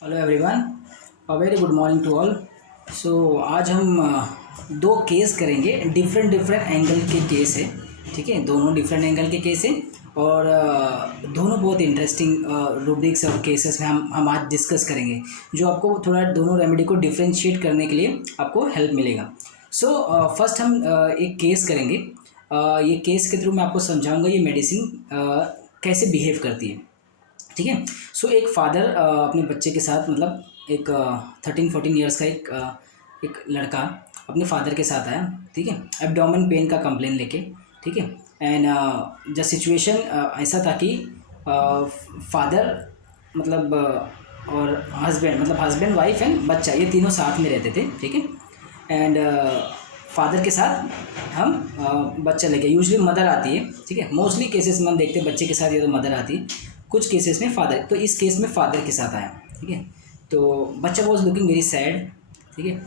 Hello everyone, very good morning to all. So आज हम दो केस करेंगे। डिफरेंट डिफरेंट एंगल के केस है, ठीक है। दोनों डिफरेंट एंगल के केस हैं और दोनों बहुत इंटरेस्टिंग रूब्रिक्स और केसेस में हम आज डिस्कस करेंगे, जो आपको थोड़ा दोनों रेमेडी को डिफ्रेंशिएट करने के लिए आपको हेल्प मिलेगा। सो फर्स्ट हम एक केस करेंगे। ये केस के थ्रू मैं आपको समझाऊंगा ये मेडिसिन कैसे बिहेव करती है, ठीक है। सो एक फादर अपने बच्चे के साथ, मतलब एक 13-14 ईयर्स का एक लड़का अपने फादर के साथ आया, ठीक है, एब्डोमेन पेन का कंप्लेन लेके, ठीक है। एंड द सिचुएशन ऐसा था कि फादर मतलब और हस्बैंड, मतलब हस्बैंड वाइफ एंड बच्चा, ये तीनों साथ में रहते थे, ठीक है। एंड फादर के साथ हम बच्चा लेके, यूजुअली मदर आती है, ठीक है। मोस्टली केसेस में हम देखते हैं बच्चे के साथ या तो मदर आती है, कुछ केसेस में फादर। तो इस केस में फादर के साथ आया, ठीक है। तो बच्चा वॉज लुकिंग वेरी सैड, ठीक है।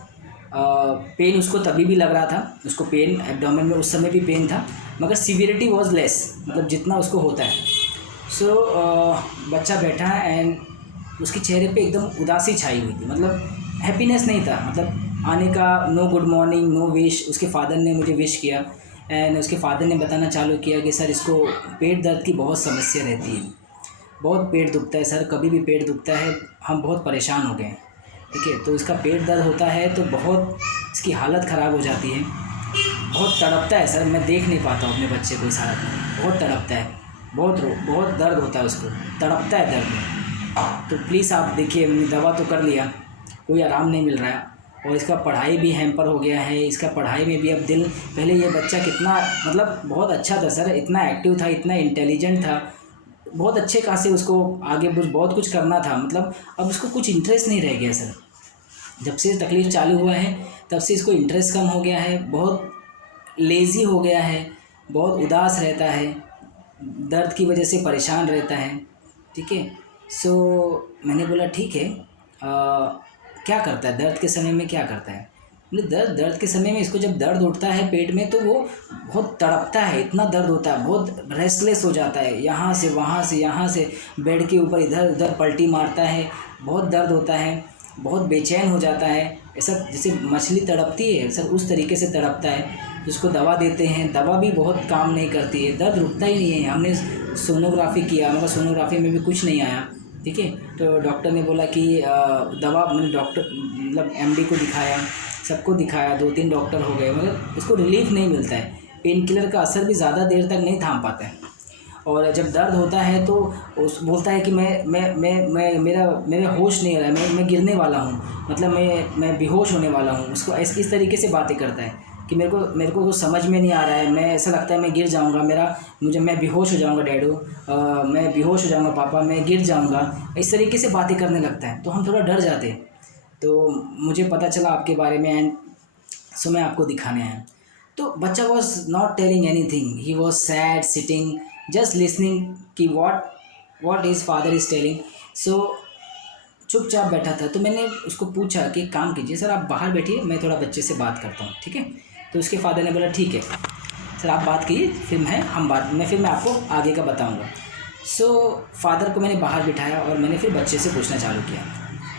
पेन उसको तभी भी लग रहा था, उसको पेन एब्डोमेन में उस समय भी पेन था, मगर सीवियरिटी वॉज लेस, मतलब जितना उसको होता है। सो बच्चा बैठा एंड उसके चेहरे पे एकदम उदासी छाई हुई थी, मतलब हैप्पीनेस नहीं था, मतलब आने का। No good morning, no wish. उसके फादर ने मुझे विश किया एंड उसके फादर ने बताना चालू किया कि सर, इसको पेट दर्द की बहुत समस्या रहती है, बहुत पेट दुखता है सर, कभी भी पेट दुखता है, हम बहुत परेशान हो गए हैं, ठीक है। तो इसका पेट दर्द होता है तो बहुत इसकी हालत ख़राब हो जाती है, बहुत तड़पता है सर, मैं देख नहीं पाता हूँ अपने बच्चे को इस हालत में, बहुत तड़पता है, बहुत दर्द होता है उसको, तड़पता है दर्द में। तो प्लीज़ आप देखिए, मैंने दवा तो कर लिया, कोई आराम नहीं मिल रहा है, और इसका पढ़ाई भी हैम्पर हो गया है, इसका पढ़ाई में भी अब दिल, पहले ये बच्चा कितना, मतलब बहुत अच्छा था सर, इतना एक्टिव था, इतना इंटेलिजेंट था, बहुत अच्छे खासे उसको आगे बहुत कुछ करना था, मतलब अब उसको कुछ इंटरेस्ट नहीं रह गया सर। जब से तकलीफ़ चालू हुआ है तब से इसको इंटरेस्ट कम हो गया है, बहुत लेज़ी हो गया है, बहुत उदास रहता है, दर्द की वजह से परेशान रहता है, ठीक है। सो मैंने बोला ठीक है, क्या करता है दर्द के समय में, क्या करता है। बोले दर्द दर्द के समय में इसको जब दर्द उठता है पेट में तो वो बहुत तड़पता है, इतना दर्द होता है, बहुत रेस्टलेस हो जाता है, यहाँ से वहाँ से, यहाँ से बेड के ऊपर इधर उधर पलटी मारता है, बहुत दर्द होता है, बहुत बेचैन हो जाता है, ऐसा जैसे मछली तड़पती है सर, उस तरीके से तड़पता है। उसको दवा देते हैं, दवा भी बहुत काम नहीं करती है, दर्द रुकता ही नहीं है। हमने सोनोग्राफी किया, मगर सोनोग्राफी में भी कुछ नहीं आया, ठीक है। तो डॉक्टर ने बोला कि दवा, मैंने डॉक्टर मतलब एमडी को दिखाया, सबको दिखाया, 2-3 डॉक्टर हो गए, मगर उसको रिलीफ नहीं मिलता है। पेन किलर का असर भी ज़्यादा देर तक नहीं थाम पाता है, और जब दर्द होता है तो उस बोलता है कि मैं मेरा होश नहीं आ रहा है, मैं गिरने वाला हूँ, मतलब मैं बेहोश होने वाला हूँ। उसको इस तरीके से बातें करता है कि मेरे को कुछ समझ में नहीं आ रहा है, मैं ऐसा लगता है मैं गिर जाऊँगा, मैं बेहोश हो जाऊँगा डैडू, मैं बेहोश हो जाऊँगा पापा, मैं गिर जाऊँगा, इस तरीके से बातें करने लगता है। तो हम थोड़ा डर जाते हैं। तो मुझे पता चला आपके बारे में एंड सो मैं आपको दिखाने आया। तो बच्चा was not telling anything, he was sad sitting, just listening कि what is father is telling. So चुपचाप बैठा था। तो मैंने उसको पूछा कि एक काम कीजिए सर, आप बाहर बैठिए, मैं थोड़ा बच्चे से बात करता हूँ, ठीक है। तो उसके फादर ने बोला ठीक है सर, आप बात कीजिए, फिर मैं आपको आगे का बताऊँगा। सो फादर को मैंने बाहर बिठाया और मैंने फिर बच्चे से पूछना चालू किया,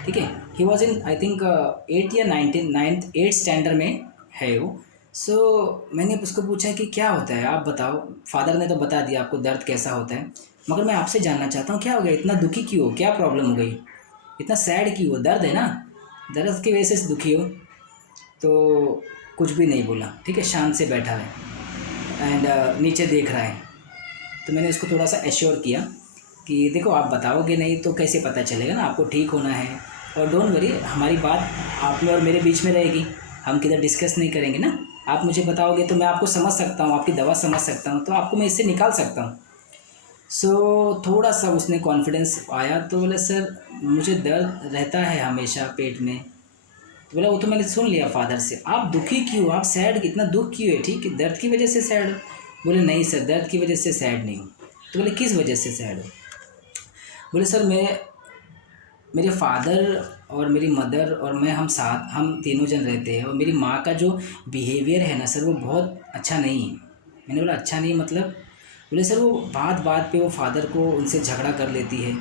ठीक है। He was in I think 8 या 9th 8th स्टैंडर्ड में है वो। सो मैंने उसको पूछा कि क्या होता है, आप बताओ। फादर ने तो बता दिया आपको दर्द कैसा होता है, मगर मैं आपसे जानना चाहता हूँ क्या हो गया, इतना दुखी क्यों हो, क्या प्रॉब्लम हो गई, इतना सैड क्यों हो, दर्द है ना, दर्द की वजह से दुखी हो। तो कुछ भी नहीं बोला, ठीक है, शांत से बैठा है एंड नीचे देख रहा है। तो मैंने उसको थोड़ा सा एश्योर किया कि देखो, आप बताओगे नहीं तो कैसे पता चलेगा ना, आपको ठीक होना है, और डोंट वरी, हमारी बात आप में और मेरे बीच में रहेगी, हम किधर डिस्कस नहीं करेंगे ना। आप मुझे बताओगे तो मैं आपको समझ सकता हूँ, आपकी दवा समझ सकता हूँ, तो आपको मैं इससे निकाल सकता हूँ। सो थोड़ा सा उसने कॉन्फिडेंस आया, तो बोला सर मुझे दर्द रहता है हमेशा पेट में। तो बोला वो तो मैंने सुन लिया फादर से, आप दुखी क्यों, आप सैड, इतना दुख क्यों है, ठीक है, दर्द की वजह से सैड हो। बोले नहीं सर, दर्द की वजह से सैड नहीं हूँ। तो बोले किस वजह से सैड हो। बोले सर, मेरे फादर और मेरी मदर और मैं, हम तीनों जन रहते हैं, और मेरी माँ का जो बिहेवियर है ना सर, वो बहुत अच्छा नहीं है। मैंने बोला अच्छा नहीं मतलब। बोले सर, वो बात बात पे वो फादर को उनसे झगड़ा कर लेती है,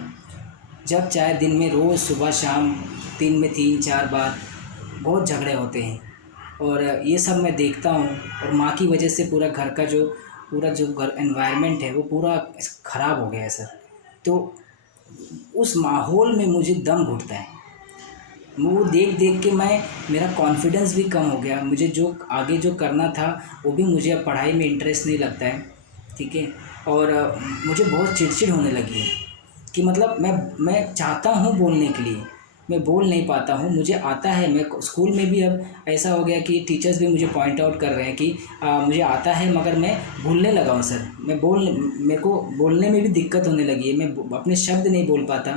जब चाहे दिन में रोज़ सुबह शाम 3 में 3 4 बार बहुत झगड़े होते हैं। और ये सब मैं देखता हूँ, और माँ की वजह से पूरा जो घर एनवायरनमेंट है वो पूरा ख़राब हो गया है सर। तो उस माहौल में मुझे दम घुटता है। वो देख देख के मेरा कॉन्फिडेंस भी कम हो गया। मुझे जो आगे जो करना था वो भी, मुझे अब पढ़ाई में इंटरेस्ट नहीं लगता है, ठीक है। और मुझे बहुत चिड़चिड़ होने लगी है कि मतलब मैं चाहता हूँ बोलने के लिए, मैं बोल नहीं पाता हूँ। मुझे आता है, मैं स्कूल में भी अब ऐसा हो गया कि टीचर्स भी मुझे पॉइंट आउट कर रहे हैं कि मुझे आता है मगर मैं भूलने लगा हूँ सर। मेरे को बोलने में भी दिक्कत होने लगी है। मैं अपने शब्द नहीं बोल पाता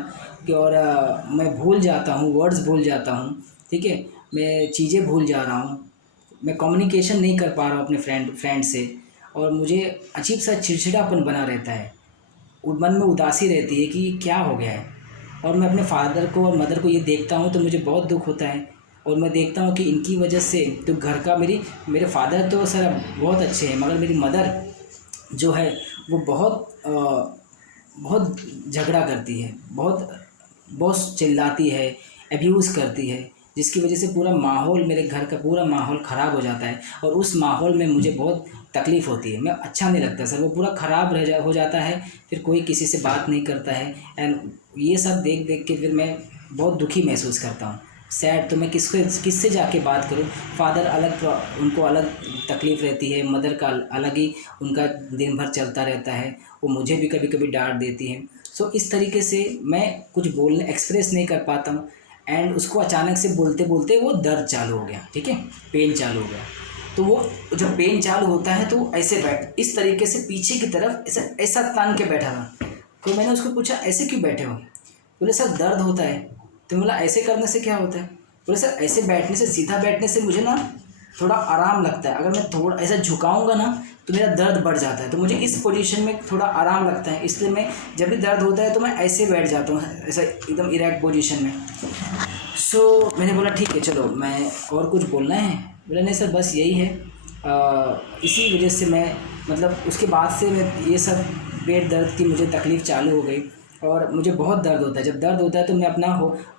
कि, और मैं भूल जाता हूँ, वर्ड्स भूल जाता हूँ, ठीक है। मैं चीज़ें भूल जा रहा हूँ, मैं कम्युनिकेशन नहीं कर पा रहा हूँ अपने फ्रेंड से, और मुझे अजीब सा चिड़चिड़ापन बना रहता है। मन में उदासी रहती है कि क्या हो गया है। और मैं अपने फादर को और मदर को ये देखता हूँ तो मुझे बहुत दुख होता है। और मैं देखता हूँ कि इनकी वजह से तो घर का मेरे फादर तो सर बहुत अच्छे हैं, मगर मेरी मदर जो है वो बहुत झगड़ा करती है, बहुत बहुत चिल्लाती है, अब्यूज़ करती है, जिसकी वजह से पूरा माहौल, मेरे घर का पूरा माहौल ख़राब हो जाता है। और उस माहौल में मुझे बहुत तकलीफ़ होती है, मैं अच्छा नहीं लगता सर। वो पूरा ख़राब हो जाता है, फिर कोई किसी से बात नहीं करता है। एंड ये सब देख देख के फिर मैं बहुत दुखी महसूस करता हूँ, सैड। तो मैं किससे जाके बात करूँ। फादर अलग, उनको अलग तकलीफ़ रहती है, मदर का अलग ही उनका दिन भर चलता रहता है। वो मुझे भी कभी कभी डांट देती हैं। सो इस तरीके से मैं कुछ बोलने एक्सप्रेस नहीं कर पाता हूँ। एंड उसको अचानक से बोलते बोलते वो दर्द चालू हो गया, ठीक है, पेन चालू हो गया। तो वो जब पेन चालू होता है तो वो ऐसे इस तरीके से पीछे की तरफ ऐसा ऐसा तान के बैठा था। तो मैंने उसको पूछा ऐसे क्यों बैठे हो। बोले सर दर्द होता है। तो बोला ऐसे करने से क्या होता है। बोले सर ऐसे बैठने से, सीधा बैठने से मुझे ना थोड़ा आराम लगता है। अगर मैं थोड़ा ऐसा झुकाऊंगा ना तो मेरा दर्द बढ़ जाता है, तो मुझे इस पोजीशन में थोड़ा आराम लगता है, इसलिए मैं जब भी दर्द होता है तो मैं ऐसे बैठ जाता हूँ, ऐसा एकदम इरेक्ट पोजीशन में। मैंने बोला ठीक है चलो, मैं और कुछ बोलना है। बोला नहीं सर बस यही है। इसी वजह से मैं मतलब उसके बाद से मैं ये सब पेट दर्द की मुझे तकलीफ़ चालू हो गई। और मुझे बहुत दर्द होता है। जब दर्द होता है तो मैं अपना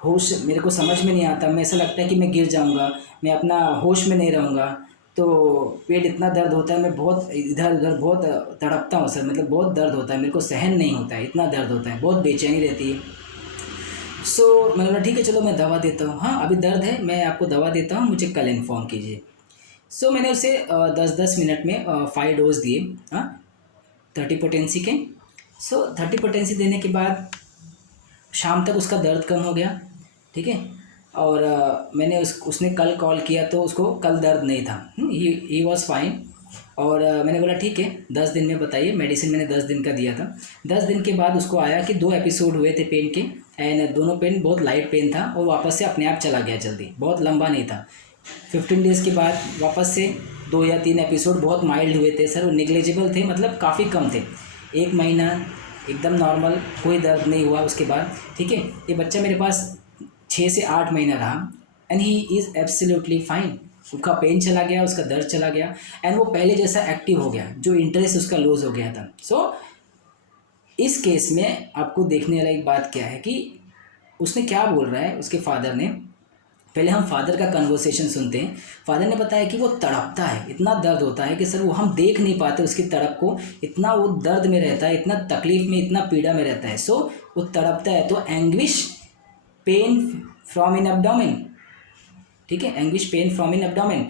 होश मेरे को समझ में नहीं आता। मैं ऐसा लगता है कि मैं गिर जाऊंगा, मैं अपना होश में नहीं रहूँगा। तो पेट इतना दर्द होता है, मैं बहुत इधर उधर बहुत तड़पता हूँ सर। मतलब बहुत दर्द होता है, मेरे को सहन नहीं होता है, इतना दर्द होता है, बहुत बेचैनी रहती है। मैंने बोला ठीक है चलो मैं दवा देता हूँ। हाँ अभी दर्द है, मैं आपको दवा देता हूँ, मुझे कल इन्फॉर्म कीजिए। मैंने उसे 10-10 मिनट में 5 डोज दिए, हाँ, 30 पोटेंसी के। 30 पोटेंसी देने के बाद शाम तक उसका दर्द कम हो गया, ठीक है। और मैंने उसने कल कॉल किया तो उसको कल दर्द नहीं था, ही वॉज फाइन। और मैंने बोला ठीक है 10 दिन में बताइए। मेडिसिन मैंने 10 दिन का दिया था। 10 दिन के बाद उसको आया कि 2 एपिसोड हुए थे पेन के, एंड दोनों पेन बहुत लाइट पेन था, और वापस से अपने आप चला गया जल्दी, बहुत लंबा नहीं था। 15 डेज़ के बाद वापस से 2 या 3 एपिसोड बहुत माइल्ड हुए थे सर, वो निग्लेजिबल थे, मतलब काफ़ी कम थे। 1 महीना एकदम नॉर्मल, कोई दर्द नहीं हुआ उसके बाद, ठीक है। ये बच्चा मेरे पास 6 से 8 महीना रहा, and he is absolutely fine. उसका पेन चला गया, उसका दर्द चला गया, एंड वो पहले जैसा एक्टिव हो गया, जो इंटरेस्ट उसका लूज़ हो गया था। इस केस में आपको देखने वाला एक बात क्या है कि उसने क्या बोल रहा है उसके फादर ने। पहले हम फादर का कन्वर्सेशन सुनते हैं। फादर ने बताया कि वो तड़पता है, इतना दर्द होता है कि सर वो हम देख नहीं पाते उसकी तड़प को, इतना वो दर्द में रहता है, इतना तकलीफ़ में, इतना पीड़ा में रहता है। वो तड़पता है। तो anguish pain from in abdomen, ठीक है, anguish pain from in abdomen,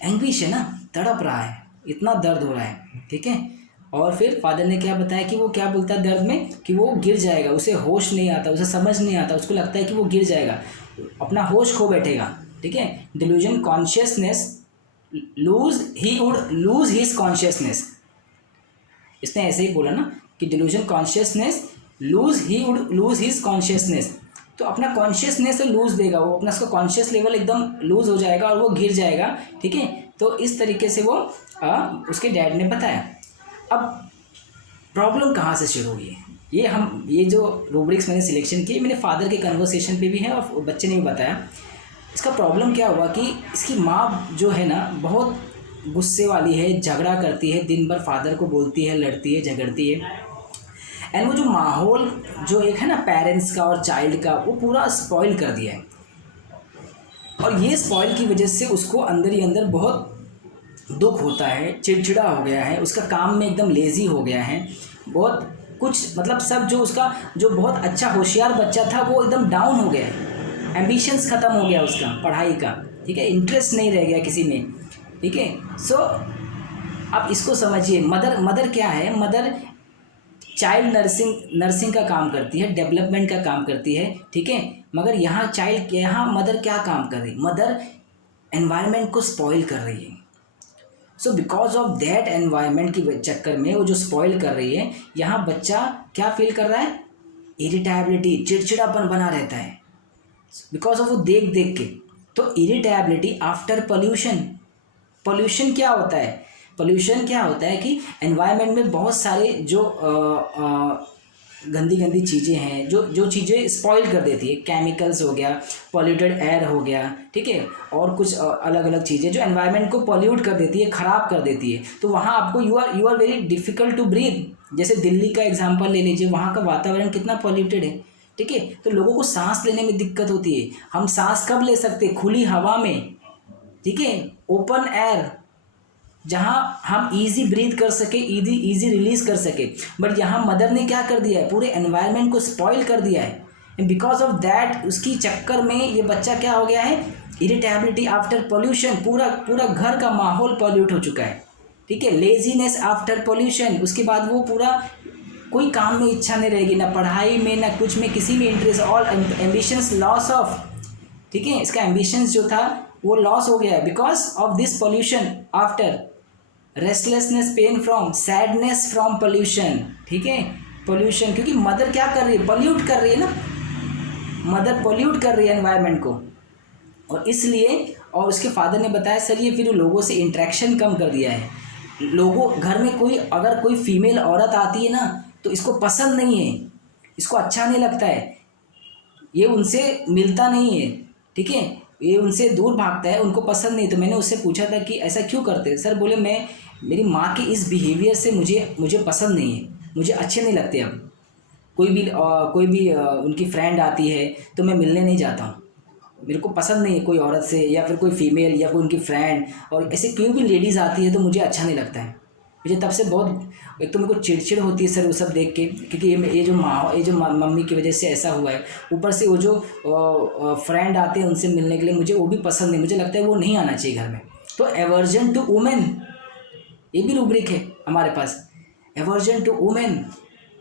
anguish है ना, तड़प रहा है, इतना दर्द हो रहा है, ठीक है। और फिर फादर ने क्या बताया कि वो क्या बोलता है दर्द में कि वो गिर जाएगा, उसे होश नहीं आता, उसे समझ नहीं आता, उसको लगता है कि वो गिर जाएगा, अपना होश खो बैठेगा, ठीक है। Delusion consciousness he would lose his consciousness. इसने ऐसे ही बोला ना कि delusion consciousness he would lose his consciousness. तो अपना कॉन्शियसनेस लूज देगा वो, अपना उसका कॉन्शियस लेवल एकदम लूज हो जाएगा और वो गिर जाएगा, ठीक है। तो इस तरीके से वो उसके डैड ने बताया। अब प्रॉब्लम कहाँ से शुरू हुई है, ये जो रूब्रिक्स मैंने सिलेक्शन की मेरे फादर के कन्वर्सेशन पे भी है और बच्चे ने भी बताया। इसका प्रॉब्लम क्या हुआ कि इसकी माँ जो है ना बहुत गुस्से वाली है, झगड़ा करती है, दिन भर फादर को बोलती है, लड़ती है, झगड़ती है। एंड वो जो माहौल जो एक है ना पेरेंट्स का और चाइल्ड का, वो पूरा स्पॉइल कर दिया है। और ये स्पॉइल की वजह से उसको अंदर ही अंदर बहुत दुख होता है, चिड़चिड़ा हो गया है, उसका काम में एकदम लेज़ी हो गया है, बहुत कुछ मतलब सब जो उसका जो बहुत अच्छा होशियार बच्चा था वो एकदम डाउन हो गया है, एम्बिशंस ख़त्म हो गया उसका पढ़ाई का, ठीक है, इंटरेस्ट नहीं रह गया किसी में, ठीक है। सो अब इसको समझिए, मदर क्या है, मदर चाइल्ड नर्सिंग का काम करती है, डेवलपमेंट का काम करती है, ठीक है। मगर यहाँ मदर क्या काम कर रही है, मदर एनवायरनमेंट को स्पॉइल कर रही है। So because of that environment की चक्कर में वो जो स्पॉइल कर रही है, यहाँ बच्चा क्या फील कर रहा है, इरिटेबिलिटी, चिड़चिड़ापन बना रहता है बिकॉज ऑफ वो देख देख के। तो इरिटेबिलिटी आफ्टर पोल्यूशन, पोल्यूशन क्या होता है, पोल्यूशन क्या होता है कि एनवायरनमेंट में बहुत सारे जो गंदी गंदी चीज़ें हैं, जो चीज़ें स्पॉइल कर देती है, केमिकल्स हो गया, पॉल्यूटेड एयर हो गया, ठीक है, और कुछ अलग अलग चीज़ें जो एनवायरनमेंट को पॉल्यूट कर देती है, ख़राब कर देती है। तो वहाँ आपको you are very difficult to breathe. जैसे दिल्ली का एग्जांपल ले लीजिए, वहाँ का वातावरण कितना पॉल्यूटेड है, ठीक है। तो लोगों को सांस लेने में दिक्कत होती है। हम सांस कब ले सकते हैं, खुली हवा में, ठीक है, ओपन एयर, जहाँ हम इजी ब्रीथ कर सके, इजी रिलीज कर सके। बट यहाँ मदर ने क्या कर दिया है, पूरे एनवायरनमेंट को स्पॉइल कर दिया है। एंड बिकॉज ऑफ दैट, उसकी चक्कर में ये बच्चा क्या हो गया है, इरिटेबिलिटी आफ्टर पोल्यूशन, पूरा घर का माहौल पॉल्यूट हो चुका है, ठीक है। लेजीनेस आफ्टर पोल्यूशन, उसके बाद वो पूरा कोई काम में इच्छा नहीं रहेगी, ना पढ़ाई में, ना कुछ में, किसी में interest, all ambitions loss of, ठीक है, इसका एम्बिशंस जो था वो लॉस हो गया है because of this pollution after restlessness, pain from, sadness from pollution, ठीक है, पोल्यूशन, क्योंकि मदर क्या कर रही है, पोल्यूट कर रही है ना, मदर पोल्यूट कर रही है एनवायरनमेंट को। और इसलिए, और उसके फादर ने बताया सर ये फिर लोगों से इंटरेक्शन कम कर दिया है। लोगों घर में अगर कोई फीमेल औरत आती है ना तो इसको पसंद नहीं है, इसको अच्छा नहीं लगता है, ये उनसे मिलता नहीं है, ठीक है, ये उनसे दूर भागता है, उनको पसंद नहीं। तो मैंने उससे पूछा था कि ऐसा क्यों करते हैं, सर बोले मेरी माँ के इस बिहेवियर से मुझे पसंद नहीं है, मुझे अच्छे नहीं लगते। अब कोई भी उनकी फ्रेंड आती है तो मैं मिलने नहीं जाता हूँ, मेरे को पसंद नहीं है कोई औरत से, या फिर कोई फीमेल या कोई उनकी फ्रेंड, और ऐसे कोई भी लेडीज़ आती है तो मुझे अच्छा नहीं लगता है। मुझे तब से बहुत, एक तो मेरे को चिड़चिड़ होती है सर वो सब देख के, क्योंकि ये जो मम्मी की वजह से ऐसा हुआ है। ऊपर से वो जो फ्रेंड आते हैं उनसे मिलने के लिए, मुझे वो भी पसंद नहीं, मुझे लगता है वो नहीं आना चाहिए घर में। तो एवर्जन टू वुमेन, ये भी रूब्रिक है हमारे पास, aversion to women,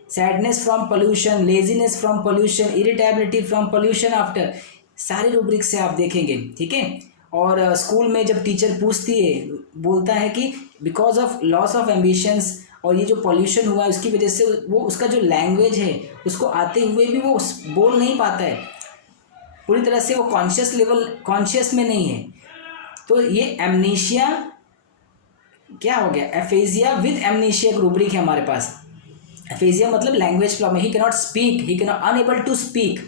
sadness from pollution, laziness from pollution, irritability from pollution after, सारे रूब्रिक से आप देखेंगे, ठीक है। और स्कूल में जब टीचर पूछती है, बोलता है कि because of loss of ambitions, और ये जो पॉल्यूशन हुआ है उसकी वजह से वो उसका जो लैंग्वेज है उसको आते हुए भी वो बोल नहीं पाता है पूरी तरह से, वो कॉन्शियस में नहीं है। तो ये एमनीशिया क्या हो गया, एफेजिया विद एमनीशिया रूब्रिक है हमारे पास। एफेजिया मतलब language problem, he can not speak, he can not unable to speak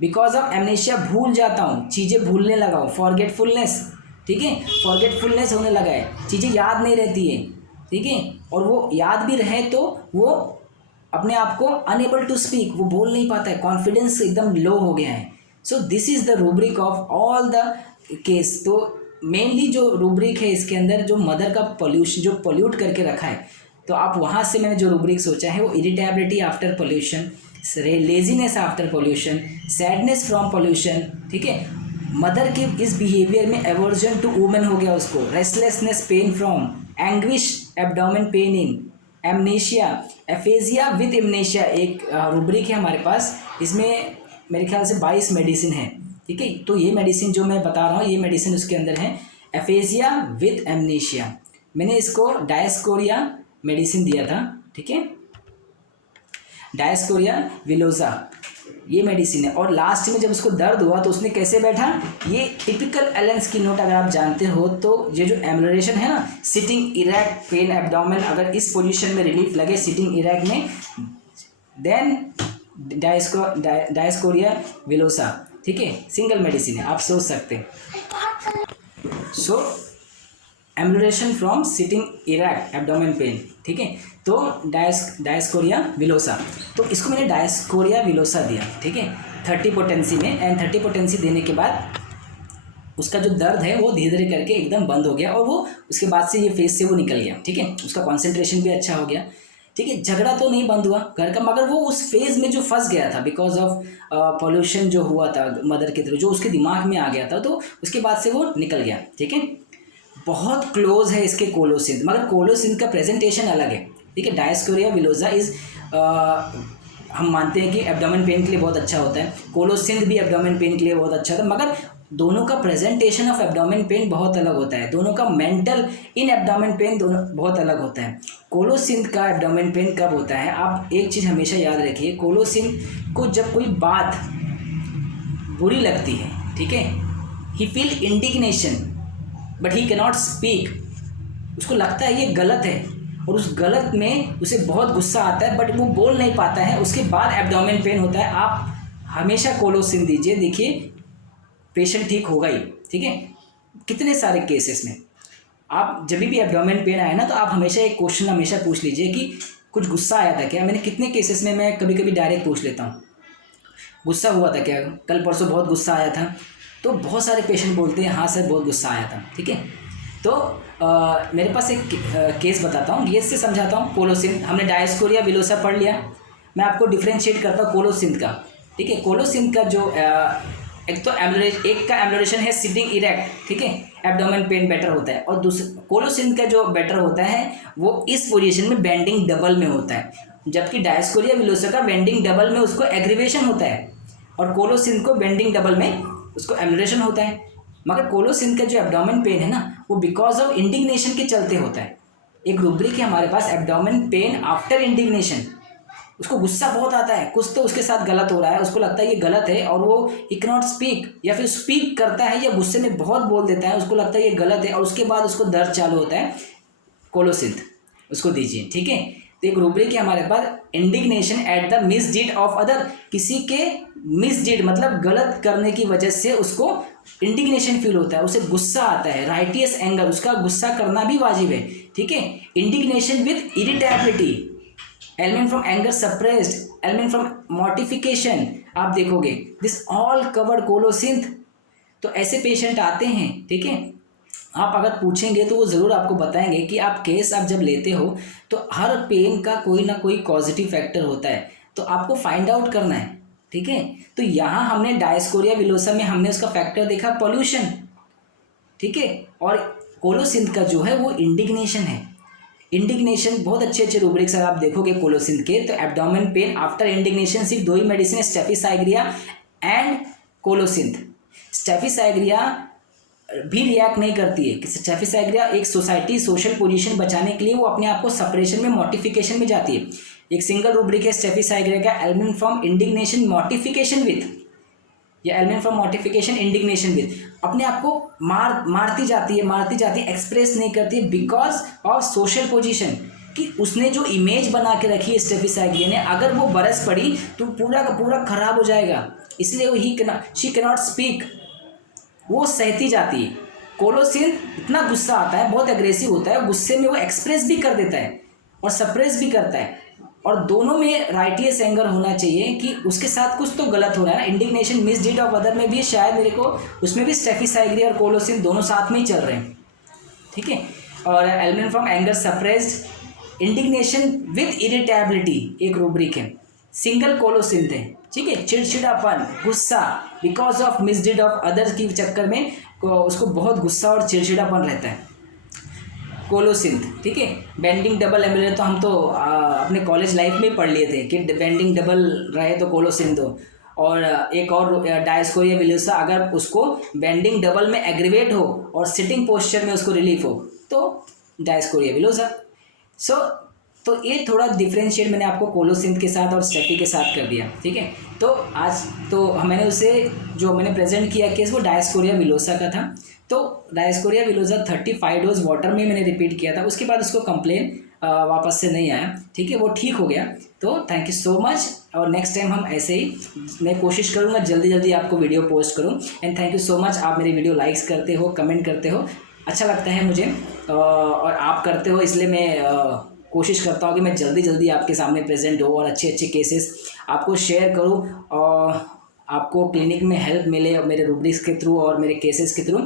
because of amnesia, भूल जाता हूँ, चीज़ें भूलने लगा हूँ, फॉरगेटफुलनेस, ठीक है, फॉरगेटफुलनेस होने लगा है, चीज़ें याद नहीं रहती है, ठीक है। और वो याद भी रहे तो वो अपने आप को अनएबल टू स्पीक, वो बोल नहीं पाता है, कॉन्फिडेंस एकदम लो हो गया है। So this is the rubric of all the case. तो मेनली जो रूब्रिक है इसके अंदर जो मदर का पोल्यूशन जो पोल्यूट करके रखा है, तो आप वहाँ से मैंने जो रूब्रिक सोचा है वो irritability after pollution, laziness after pollution, sadness from pollution, ठीक है। मदर के इस बिहेवियर में एवर्जन टू वुमेन हो गया उसको, restlessness, pain from, anguish, abdomen pain in, amnesia, aphasia with amnesia, एक रूब्रिक है हमारे पास। इसमें मेरे ख्याल से 22 मेडिसिन है, ठीक है। तो ये मेडिसिन जो मैं बता रहा हूँ ये मेडिसिन उसके अंदर है, एफेजिया विद एमनेशिया। मैंने इसको डायस्कोरिया मेडिसिन दिया था, ठीक है, डायस्कोरिया विलोजा ये मेडिसिन है। और लास्ट में जब उसको दर्द हुआ तो उसने कैसे बैठा, ये टिपिकल एलन स्किनोट अगर आप जानते हो तो ये जो एम्बुलेशन है ना, सिटिंग इरेक्ट, पेन एब्डोमेन, अगर इस पोजीशन में रिलीफ लगे सिटिंग इरेक्ट में, देन डायस्कोरिया विलोसा, ठीक है, सिंगल मेडिसिन है, आप सोच सकते हैं। So ambulation from sitting erect abdomen pain, ठीक है। तो डायस्कोरिया विलोसा, तो इसको मैंने डायस्कोरिया विलोसा दिया, ठीक है, 30 पोटेंसी में। एंड 30 पोटेंसी देने के बाद उसका जो दर्द है वो धीरे धीरे करके एकदम बंद हो गया, और वो उसके बाद से ये फेज से वो निकल गया, ठीक है, उसका कॉन्सेंट्रेशन भी अच्छा हो गया, ठीक है। झगड़ा तो नहीं बंद हुआ घर का, मगर वो उस फेज में जो फंस गया था बिकॉज ऑफ पॉल्यूशन जो हुआ था मदर के थ्रू, जो उसके दिमाग में आ गया था, तो उसके बाद से वो निकल गया, ठीक है। बहुत क्लोज है इसके कोलोसिंथ, मगर कोलोसिंथ का प्रेजेंटेशन अलग है, ठीक है। डायस्कोरिया विलोसा इज हम मानते हैं कि एब्डोमेन पेन के लिए बहुत अच्छा होता है, कोलोसिंथ भी एब्डोमेन पेन के लिए बहुत अच्छा होता है, मगर दोनों का प्रेजेंटेशन ऑफ एब्डोमेन पेन बहुत अलग होता है, दोनों का मेंटल इन एब्डोमेन पेन दोनों बहुत अलग होता है। कोलोसिंथ का एब्डोमेन पेन कब होता है, आप एक चीज़ हमेशा याद रखिए, कोलोसिंथ को जब कोई बात बुरी लगती है, ठीक है, he feel indignation but he cannot speak, उसको लगता है ये गलत है और उस गलत में उसे बहुत गुस्सा आता है बट वो बोल नहीं पाता है, उसके बाद एब्डोमेन पेन होता है। आप हमेशा कोलोसिंथ दीजिए, देखिए पेशेंट ठीक होगा ही, ठीक है। कितने सारे केसेस में आप जब भी एब्डोमेन पेन आए ना, तो आप हमेशा एक क्वेश्चन हमेशा पूछ लीजिए कि कुछ गुस्सा आया था क्या। मैंने कितने केसेस में मैं कभी कभी डायरेक्ट पूछ लेता हूँ, गुस्सा हुआ था क्या, कल परसों बहुत गुस्सा आया था, तो बहुत सारे पेशेंट बोलते हैं हाँ सर बहुत गुस्सा आया था, ठीक है। तो मेरे पास एक केस बताता हूँ, केस से समझाता हूँ। कोलोसिंथ, हमने डायस्कोरिया विलोसा पढ़ लिया, मैं आपको डिफ्रेंशिएट करता हूँ कोलोसिंथ का, ठीक है। कोलोसिंथ का जो एक तो एक का एम्बुलेशन है सिटिंग इरेक्ट, ठीक है, एब्डोमेन पेन बेटर होता है, और दूसरा कोलोसिंथ का जो बेटर होता है वो इस पोजीशन में बेंडिंग डबल में होता है, जबकि डायस्कोरिया विलोसा का बेंडिंग डबल में उसको एग्रीवेशन होता है, और कोलोसिंथ को बेंडिंग डबल में उसको एम्बुलेशन होता है। मगर कोलोसिंथ का जो एब्डोमेन पेन है ना, वो बिकॉज ऑफ इंडिग्नेशन के चलते होता है। एक रूब्रिक है हमारे पास, एब्डोमेन पेन आफ्टर इंडिग्नेशन, उसको गुस्सा बहुत आता है, कुछ तो उसके साथ गलत हो रहा है, उसको लगता है ये गलत है, और वो ही कैन नॉट स्पीक, या फिर स्पीक करता है या गुस्से में बहुत बोल देता है, उसको लगता है ये गलत है, और उसके बाद उसको दर्द चालू होता है। कोलोसिंथ उसको दीजिए, ठीक है। तो एक रूब्रिक है हमारे पास, indignation at the misdeed of other, किसी के मिसडीड मतलब गलत करने की वजह से उसको इंडिग्नेशन फील होता है, उसे गुस्सा आता है, राइटियस एंगर, उसका गुस्सा करना भी वाजिब है, ठीक है। Indignation with irritability, element from anger suppressed, element from mortification, आप देखोगे दिस ऑल कवर्ड कोलोसिंथ। तो ऐसे पेशेंट आते हैं, ठीक है, आप अगर पूछेंगे तो वो ज़रूर आपको बताएंगे कि आप केस आप जब लेते हो तो हर पेन का कोई ना कोई पॉजिटिव फैक्टर होता है, तो आपको फाइंड आउट करना है, ठीक है। तो यहाँ हमने डायस्कोरिया विलोसा में हमने उसका फैक्टर देखा पॉल्यूशन, ठीक है, और कोलोसिंथ का जो है वो इंडिग्नेशन है। इंडिग्नेशन बहुत अच्छे अच्छे रूब्रिक्स अगर आप देखोगे कोलोसिंथ के, तो एब्डोमेन पेन आफ्टर इंडिग्नेशन सिर्फ दो ही मेडिसिन है, स्टेफिसाइग्रिया एंड कोलोसिंथ। स्टेफिसाइग्रिया भी रिएक्ट नहीं करती है, स्टेफिसाइग्रिया एक सोसाइटी सोशल पोजीशन बचाने के लिए वो अपने आप को सपरेशन में मॉर्टिफिकेशन में जाती है। एक सिंगल रूब्रिक है स्टेफिसाइग्रिया का, ailment from indignation mortification with, या ailment from mortification indignation with, अपने आप को मारती जाती है, एक्सप्रेस नहीं करती है बिकॉज ऑफ सोशल पोजीशन, कि उसने जो इमेज बना के रखी है स्टेफिसाइग्रिया ने, अगर वो बरस पड़ी तो पूरा का पूरा खराब हो जाएगा, इसलिए वो शी कैनॉट स्पीक, वो सहती जाती है। कोलोसिंथ इतना गुस्सा आता है, बहुत एग्रेसिव होता है, गुस्से में वो एक्सप्रेस भी कर देता है और सप्रेस भी करता है, और दोनों में राइटियस एंगर होना चाहिए कि उसके साथ कुछ तो गलत हो रहा है ना। इंडिग्नेशन मिसडीड ऑफ अदर में भी शायद मेरे को उसमें भी स्टेफिसाइग्रिया और कोलोसिंथ दोनों साथ में ही चल रहे हैं, ठीक है। और element from anger suppressed, indignation with irritability एक रूब्रिक है, सिंगल कोलोसिंथ है, ठीक है। चिड़चिड़ापन, गुस्सा बिकॉज ऑफ मिसडीड ऑफ अदर्स की चक्कर में उसको बहुत गुस्सा और चिड़चिड़ापन रहता है कोलोसिंथ, ठीक है। बेंडिंग डबल एम्बुलेंस तो हम तो अपने कॉलेज लाइफ में ही पढ़ लिए थे कि बेंडिंग डबल रहे तो कोलोसिंथ दो, और एक और डायस्कोरिया विलोसा अगर उसको बेंडिंग डबल में एग्रीवेट हो और सिटिंग पोस्चर में उसको रिलीफ हो तो डायस्कोरिया विलोसा। तो ये थोड़ा डिफरेंशिएट मैंने आपको कोलोसिंथ के साथ और स्टेफी के साथ कर दिया, ठीक है। तो आज तो मैंने उसे जो मैंने प्रेजेंट किया केस वो डायस्कोरिया विलोसा का था। तो डायस्कोरिया विलोसा 35 डोज वाटर में मैंने रिपीट किया था, उसके बाद उसको कंप्लेन वापस से नहीं आया, ठीक है, वो ठीक हो गया। तो थैंक यू सो मच, और नेक्स्ट टाइम हम ऐसे ही मैं कोशिश करूँगा जल्दी जल्दी आपको वीडियो पोस्ट करूँ। And thank you so much, आप मेरी वीडियो लाइक्स करते हो, कमेंट करते हो, अच्छा लगता है मुझे, और आप करते हो इसलिए मैं कोशिश करता हूँ कि मैं जल्दी जल्दी आपके सामने प्रेजेंट हो और अच्छे अच्छे केसेस आपको शेयर करूँ और आपको क्लिनिक में हेल्प मिले और मेरे रूब्रिक्स के थ्रू और मेरे केसेस के थ्रू।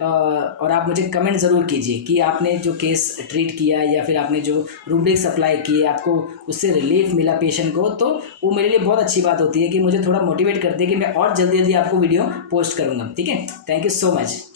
और आप मुझे कमेंट ज़रूर कीजिए कि आपने जो केस ट्रीट किया या फिर आपने जो रूब्रिक्स अप्लाई किए आपको उससे रिलीफ मिला पेशेंट को, तो वो मेरे लिए बहुत अच्छी बात होती है कि मुझे थोड़ा मोटिवेट करती है कि मैं और जल्दी जल्दी आपको वीडियो पोस्ट करूँगा। ठीक है, थैंक यू सो मच।